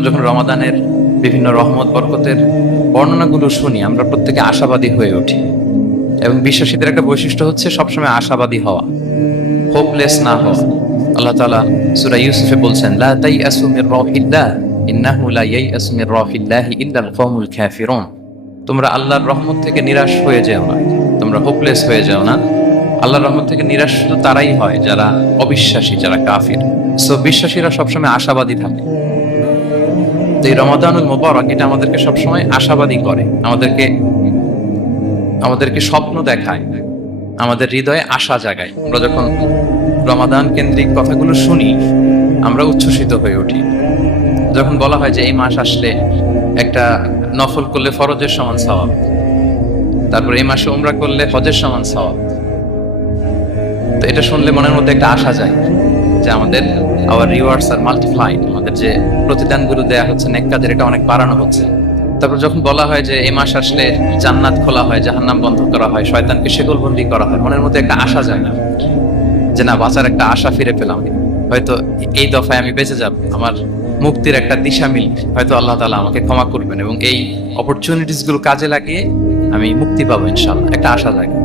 আমরা যখন রমাদানের বিভিন্ন রহমত বরকতের বর্ণনাগুলো শুনি, আমরা প্রত্যেকে আশাবাদী হয়ে উঠি। এবং বিশ্বাসীদের একটা বৈশিষ্ট্য হচ্ছে সবসময় আশাবাদী হওয়া, হোপলেস না হওয়া। আল্লাহ তাআলা সূরা ইউসুফে বলছেন, লা তাইয়াসু মির রাহিল্লাহ ইন্নাহু লা ইয়াইয়াসু মির রাহিল্লাহি ইল্লাল কওমুল কাফিরুন। তোমরা আল্লাহর রহমত থেকে নিরাশ হয়ে যেও না, তোমরা হোপলেস হয়ে যাও না। আল্লাহর রহমত থেকে নিরাশ শুধু তারাই হয় যারা অবিশ্বাসী, যারা কাফির। সো বিশ্বাসীরা সবসময় আশাবাদী থাকে। তো এই রমাদানুল মুবারক এটা আমাদেরকে সবসময় আশাবাদী করে, আমাদেরকে স্বপ্ন দেখায়, আমাদের হৃদয়ে আশা জাগায়। আমরা যখন রমাদান কেন্দ্রিক কথাগুলো শুনি, আমরা উচ্ছ্বসিত হয়ে উঠি। যখন বলা হয় যে এই মাস আসলে একটা নফল করলে ফরজের সমান সওয়াব, তারপর এই মাসে উমরা করলে হজের সমান সওয়াব, তো এটা শুনলে মনের মধ্যে একটা আশা যায় যে আমাদের আওয়ার রিওয়ার্ডস আর মাল্টিপ্লাইড, আমাদের যে প্রতিদানগুলো দেয়া হচ্ছে নেক কাজের, এটা অনেক বাড়ানো হচ্ছে। তারপর যখন বলা হয় যে এই মাস আসলে জান্নাত খোলা হয়, জাহান্নাম বন্ধ করা হয়, শয়তানকে শেকলবন্দি করা হয়, মনের মধ্যে একটা আশা যায় না যে না, বাঁচার একটা আশা ফিরে পেলাম, হয়তো এই দফায় আমি বেঁচে যাব, আমার মুক্তির একটা দিশা মিলবে, হয়তো আল্লাহ তাআলা আমাকে ক্ষমা করবেন এবং এই অপরচুনিটিস গুলো কাজে লাগিয়ে আমি মুক্তি পাবো ইনশাআল্লাহ, একটা আশা জাগে।